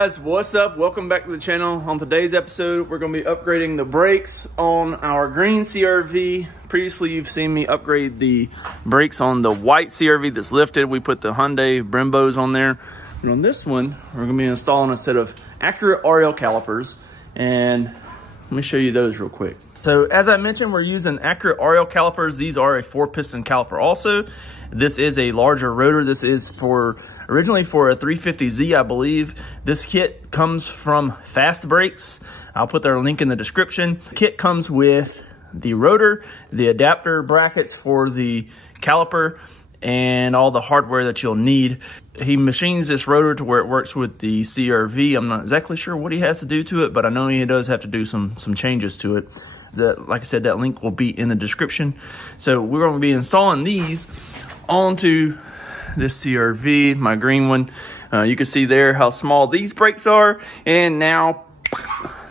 Guys, what's up? Welcome back to the channel. On today's episode, we're going to be upgrading the brakes on our green CRV. Previously, you've seen me upgrade the brakes on the white CRV that's lifted. We put the Honda Brembos on there. And on this one, we're going to be installing a set of Acura RL calipers. And let me show you those real quick. So as I mentioned, we're using Acura RL calipers. These are a 4-piston caliper also. This is a larger rotor. This is originally for a 350Z, I believe. This kit comes from FastBrakes. I'll put their link in the description. The kit comes with the rotor, the adapter brackets for the caliper, and all the hardware that you'll need. He machines this rotor to where it works with the CRV. I'm not exactly sure what he has to do to it, but I know he does have to do some changes to it. Like I said, that link will be in the description. So we're going to be installing these onto this CRV, my green one. You can see there how small these brakes are, and now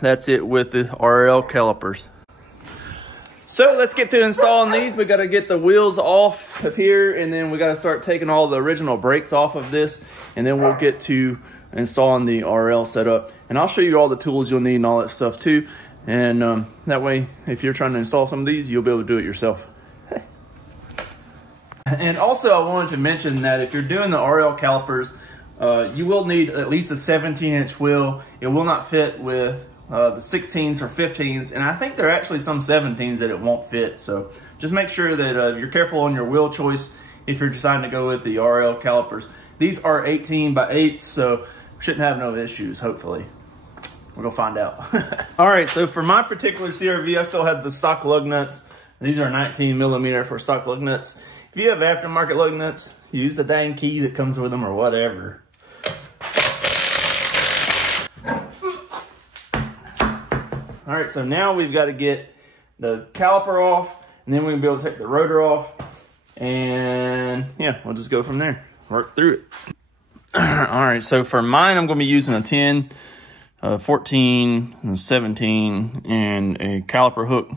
that's it with the RL calipers. So let's get to installing these. We got to get the wheels off of here, and then we got to start taking all the original brakes off of this, and then we'll get to installing the RL setup. And I'll show you all the tools you'll need and all that stuff too. And that way, if you're trying to install some of these, you'll be able to do it yourself. And also, I wanted to mention that if you're doing the RL calipers, you will need at least a 17-inch wheel. It will not fit with the 16s or 15s, and I think there are actually some 17s that it won't fit. So just make sure that you're careful on your wheel choice if you're deciding to go with the RL calipers. These are 18 by 8, so shouldn't have no issues, hopefully. We're gonna find out. All right, so for my particular CRV, I still have the stock lug nuts. These are 19mm for stock lug nuts. If you have aftermarket lug nuts, use the dang key that comes with them or whatever. All right, so now we've got to get the caliper off, and then we're gonna be able to take the rotor off, and yeah, we'll just go from there, work through it. All right, so for mine, I'm gonna be using a 10, 14, and 17, and a caliper hook.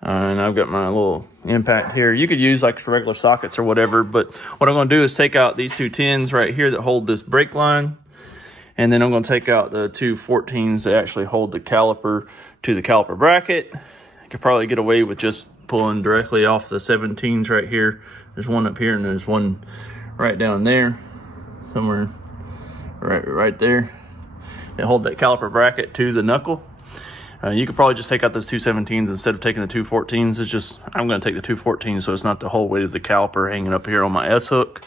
And I've got my little impact here. You could use like regular sockets or whatever, but what I'm going to do is take out these two 10s right here that hold this brake line, and then I'm going to take out the two 14s that actually hold the caliper to the caliper bracket. I could probably get away with just pulling directly off the 17s right here. There's one up here and there's one right down there, somewhere right there. They hold that caliper bracket to the knuckle. You could probably just take out those two 17s instead of taking the two 14s. It's just, I'm going to take the two 14s so it's not the whole weight of the caliper hanging up here on my S-hook.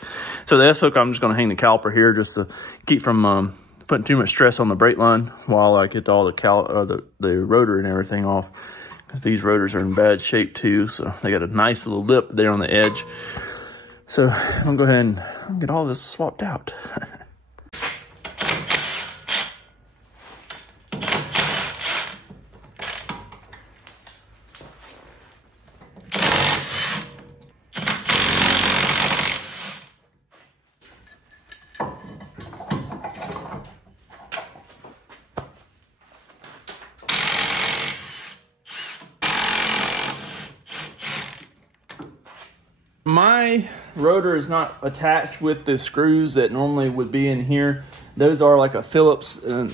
So the S-hook, I'm just going to hang the caliper here just to keep from putting too much stress on the brake line while I get all the rotor and everything off. Because these rotors are in bad shape too, so they got a nice little lip there on the edge. So I'm going to go ahead and get all this swapped out. My rotor is not attached with the screws that normally would be in here. Those are like a Phillips, and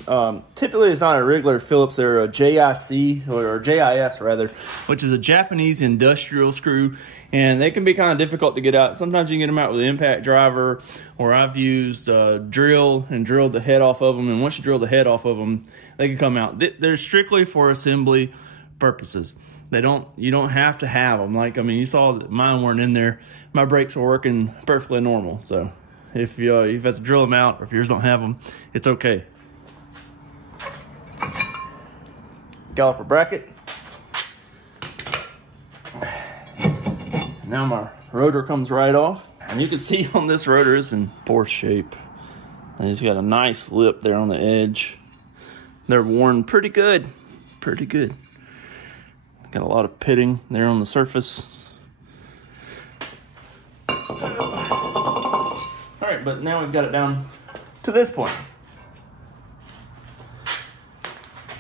typically it's not a regular Phillips. They're a JIC, or JIS rather, which is a Japanese industrial screw, and they can be kind of difficult to get out. Sometimes you can get them out with an impact driver, or I've used drill and drilled the head off of them, and once you drill the head off of them, they can come out. They're strictly for assembly purposes. You don't have to have them. Like, I mean, you saw that mine weren't in there. My brakes were working perfectly normal. So if you have to drill them out, or if yours don't have them, it's okay. Caliper bracket. Now my rotor comes right off. And you can see on this rotor it's in poor shape. And it's got a nice lip there on the edge. They're worn pretty good. Pretty good. Got a lot of pitting there on the surface. All right, but now we've got it down to this point.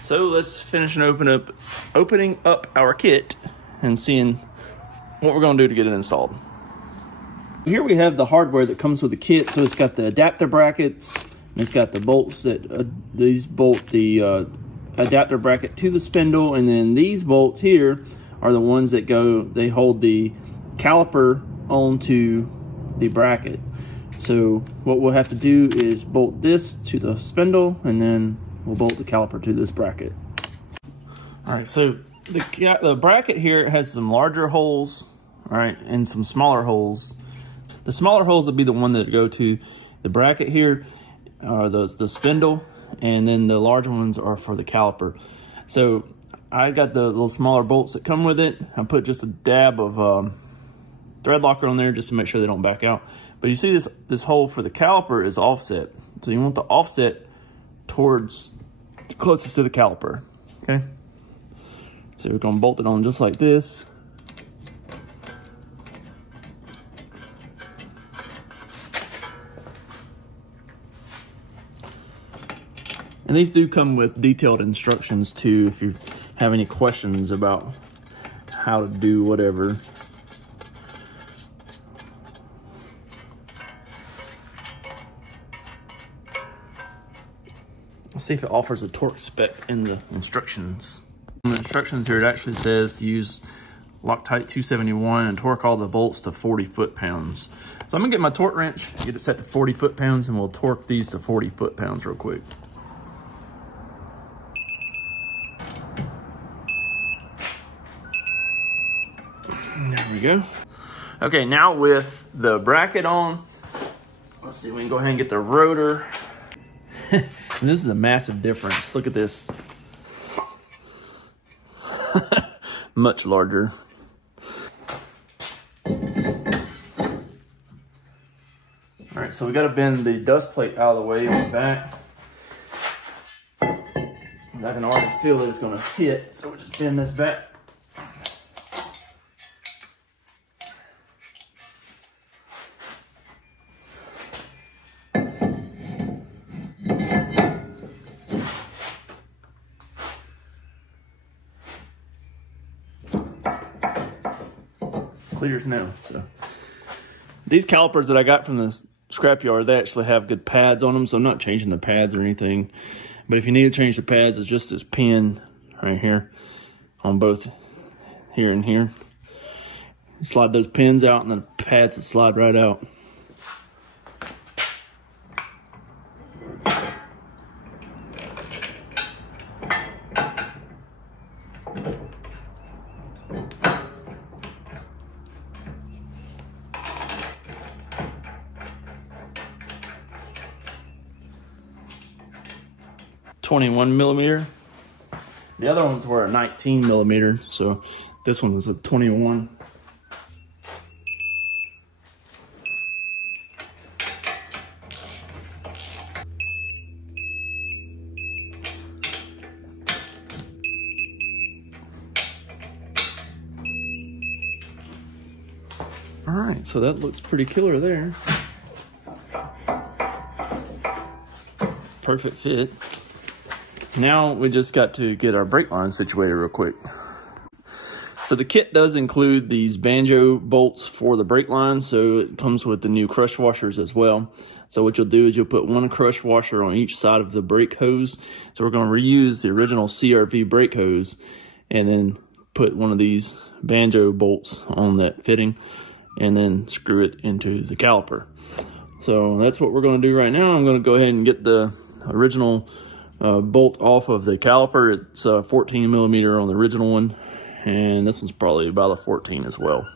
So let's finish and opening up our kit and seeing what we're gonna do to get it installed. Here we have the hardware that comes with the kit. So it's got the adapter brackets, It's got the bolts that these bolt the adapter bracket to the spindle, and then these bolts here are the ones that they hold the caliper onto the bracket. So what we'll have to do is bolt this to the spindle, and then we'll bolt the caliper to this bracket. All right, so the bracket here has some larger holes, all right, and some smaller holes. The smaller holes will be the one that go to the bracket here, the spindle, and then the larger ones are for the caliper. So I got the little smaller bolts that come with it. I put just a dab of thread locker on there just to make sure they don't back out. But you see this hole for the caliper is offset. So you want the offset towards closest to the caliper, okay? So we're gonna bolt it on just like this. And these do come with detailed instructions too, if you have any questions about how to do whatever. Let's see if it offers a torque spec in the instructions. In the instructions here, it actually says use Loctite 271 and torque all the bolts to 40 foot-pounds. So I'm gonna get my torque wrench, get it set to 40 foot-pounds, and we'll torque these to 40 foot-pounds real quick. There we go. Okay, now with the bracket on, let's see, we can go ahead and get the rotor. And this is a massive difference. Look at this. Much larger. All right, so we got to bend the dust plate out of the way on the back. And I can already feel that it's going to hit, so we'll just bend this back. Clear as now. So these calipers that I got from the scrapyard, they actually have good pads on them, so I'm not changing the pads or anything. But if you need to change the pads, it's just this pin right here on both here and here. Slide those pins out, and the pads will slide right out. .21mm. The other ones were a 19mm, so this one was a 21. All right, so that looks pretty killer there. Perfect fit. Now we just got to get our brake line situated real quick. So the kit does include these banjo bolts for the brake line, so it comes with the new crush washers as well. So what you'll do is you'll put one crush washer on each side of the brake hose. So we're going to reuse the original CRV brake hose and then put one of these banjo bolts on that fitting and then screw it into the caliper. So that's what we're going to do right now. I'm going to go ahead and get the original bolt off of the caliper. It's 14mm on the original one, and this one's probably about a 14 as well.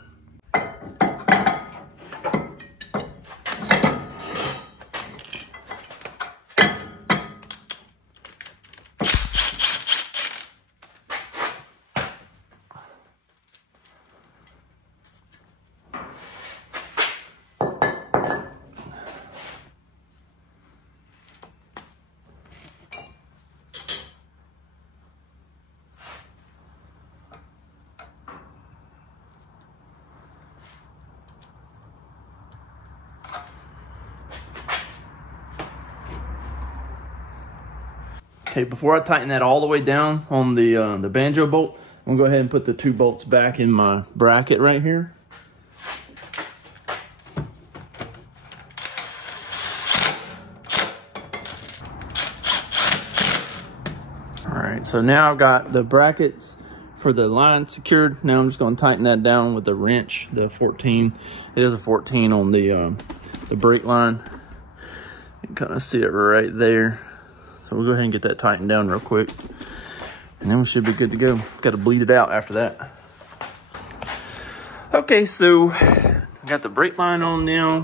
Okay, before I tighten that all the way down on the banjo bolt, I'm gonna go ahead and put the two bolts back in my bracket right here. So now I've got the brackets for the line secured. Now I'm just going to tighten that down with the wrench, the 14. It is a 14 on the brake line. You can kind of see it right there. So we'll go ahead and get that tightened down real quick. And then we should be good to go. Got to bleed it out after that. Okay, so I got the brake line on now.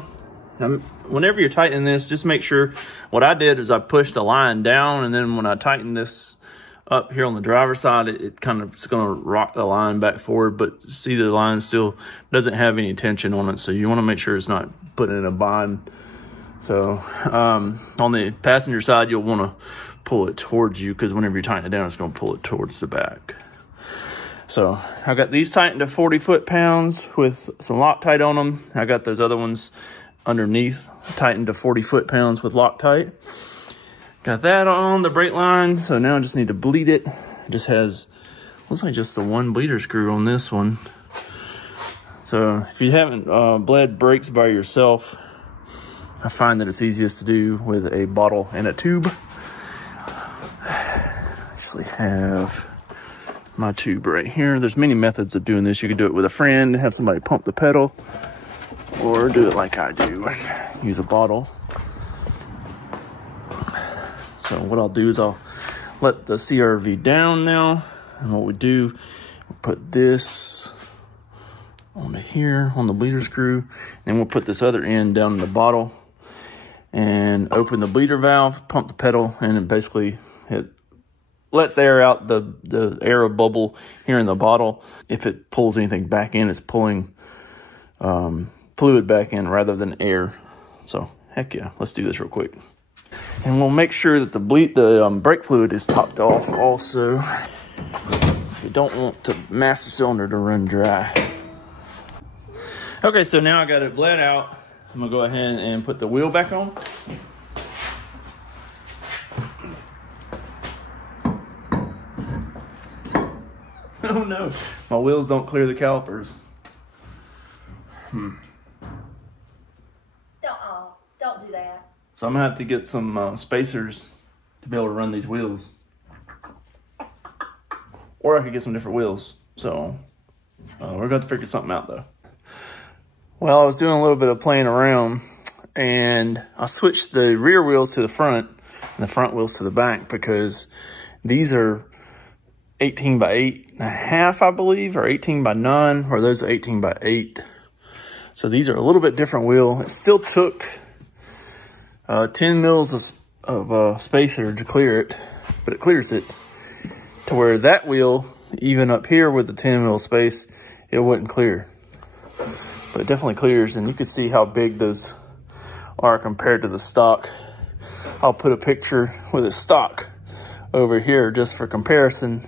Whenever you're tightening this, just make sure, what I did is I pushed the line down, and then when I tighten this up here on the driver's side, it's gonna rock the line back forward, but see the line still doesn't have any tension on it, so you wanna make sure it's not putting it in a bind. So on the passenger side, you'll wanna pull it towards you, because whenever you tighten it down, it's gonna pull it towards the back. So I got these tightened to 40 foot-pounds with some Loctite on them. I got those other ones underneath tightened to 40 foot-pounds with Loctite. Got that on the brake line, so now I just need to bleed it. It just has, looks like just the one bleeder screw on this one. So if you haven't bled brakes by yourself, I find that it's easiest to do with a bottle and a tube. I actually have my tube right here. There's many methods of doing this. You can do it with a friend, have somebody pump the pedal, or do it like I do, use a bottle. So what I'll do is I'll let the CRV down now. And what we do, we'll put this onto here on the bleeder screw. And we'll put this other end down in the bottle and open the bleeder valve, pump the pedal, and it basically lets air out. The air bubble here in the bottle. If it pulls anything back in, it's pulling fluid back in rather than air. So heck yeah, let's do this real quick. And we'll make sure that the brake fluid is topped off also. So we don't want the master cylinder to run dry. Okay, so now I got it bled out. I'm gonna go ahead and put the wheel back on. Oh no, my wheels don't clear the calipers. Don't do that. So I'm gonna have to get some spacers to be able to run these wheels. Or I could get some different wheels. So we're going to figure something out though. Well, I was doing a little bit of playing around, and I switched the rear wheels to the front and the front wheels to the back, because these are 18 by 8.5, I believe, or 18 by 9, or those are 18 by 8. So these are a little bit different wheel. It still took 10 mils of spacer to clear it, but it clears it to where that wheel, even up here with the 10 mil space, it wouldn't clear. But it definitely clears, and you can see how big those are compared to the stock. I'll put a picture with a stock over here just for comparison.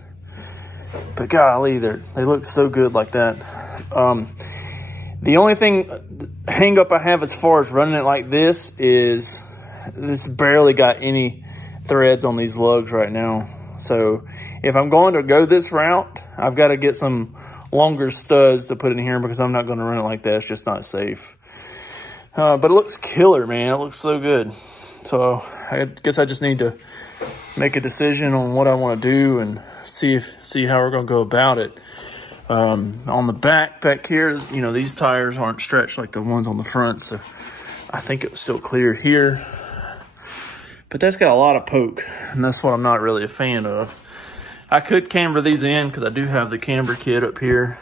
But golly, they look so good like that. The only hang up I have as far as running it like this is this barely got any threads on these lugs right now. So if I'm going to go this route, I've got to get some longer studs to put in here, because I'm not going to run it like that. It's just not safe. But it looks killer, man. It looks so good. So I guess I just need to make a decision on what I want to do and see how we're going to go about it. On the back here, you know, these tires aren't stretched like the ones on the front, so I think it's still clear here. But that's got a lot of poke, and that's what I'm not really a fan of. I could camber these in, because I do have the camber kit up here.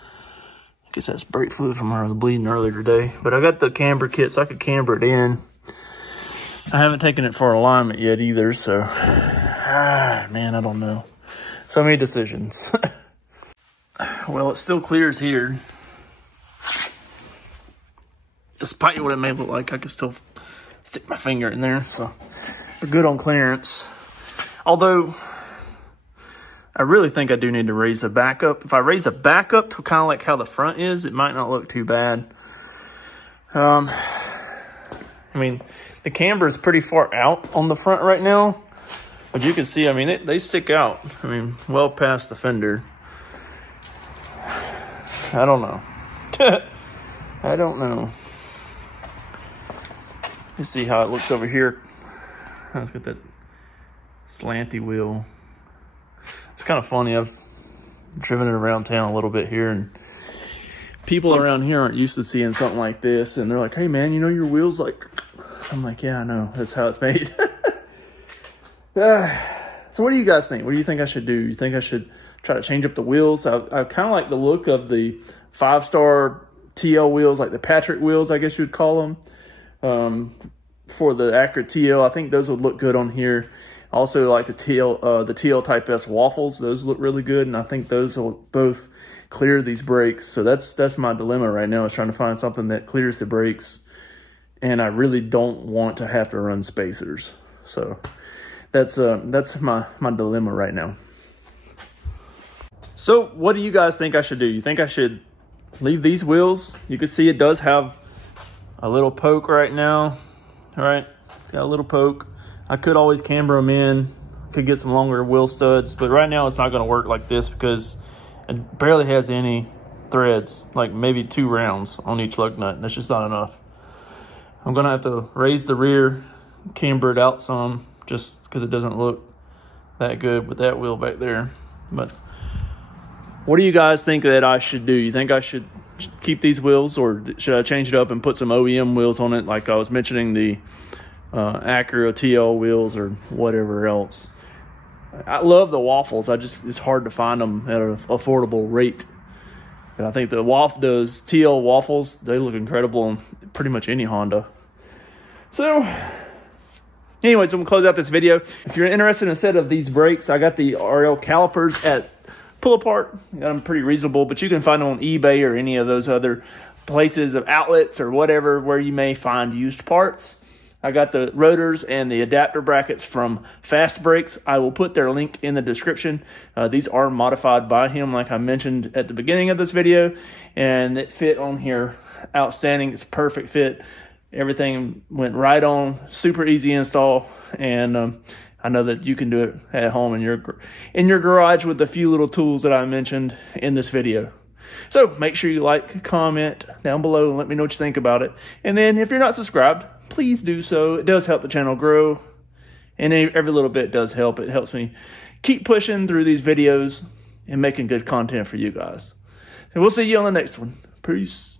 I guess that's brake fluid from the bleeding earlier today. But I got the camber kit, so I could camber it in. I haven't taken it for alignment yet either, so man, I don't know. So many decisions. Well, it still clears here. Despite what it may look like, I can still stick my finger in there, so we're good on clearance. Although, I really think I do need to raise the back up. If I raise the back up to kind of like how the front is, it might not look too bad. I mean, the camber is pretty far out on the front right now. But you can see, I mean, they stick out. I mean, well past the fender. I don't know. I don't know. Let's see how it looks over here. Let's get that slanty wheel. It's kind of funny. I've driven it around town a little bit here, and people around here aren't used to seeing something like this, and they're like, hey man, you know your wheels like, I'm like, yeah, I know, that's how it's made. So what do you guys think? What do you think I should do? You think I should try to change up the wheels? I kind of like the look of the 5-star TL wheels, like the Patrick wheels, I guess you would call them, for the Acura TL. I think those would look good on here. Also like the TL Type S waffles. Those look really good, and I think those will both clear these brakes. So that's my dilemma right now, is trying to find something that clears the brakes, and I really don't want to have to run spacers. So that's my dilemma right now. So what do you guys think I should do? You think I should leave these wheels? You can see it does have a little poke right now. All right, it's got a little poke. I could always camber them in, could get some longer wheel studs, but right now it's not gonna work like this because it barely has any threads, like maybe 2 rounds on each lug nut, and that's just not enough. I'm gonna have to raise the rear, camber it out some, just because it doesn't look that good with that wheel back there. But what do you guys think that I should do? You think I should keep these wheels, or should I change it up and put some OEM wheels on it, like I was mentioning the Acura TL wheels or whatever else? I love the waffles. It's hard to find them at an affordable rate. And I think those TL waffles, they look incredible on pretty much any Honda. So anyways, I'm gonna close out this video. If you're interested in a set of these brakes, I got the RL calipers at Pull Apart. Got them pretty reasonable, but you can find them on eBay or any of those other places of outlets or whatever where you may find used parts. I got the rotors and the adapter brackets from FastBrakes. I will put their link in the description. These are modified by him, like I mentioned at the beginning of this video, and it fit on here outstanding. It's a perfect fit. Everything went right on, super easy install, and I know that you can do it at home in your garage with the few little tools that I mentioned in this video. So make sure you like, comment down below, and let me know what you think about it. And then if you're not subscribed, please do so. It does help the channel grow, and every little bit does help. It helps me keep pushing through these videos and making good content for you guys. And we'll see you on the next one. Peace.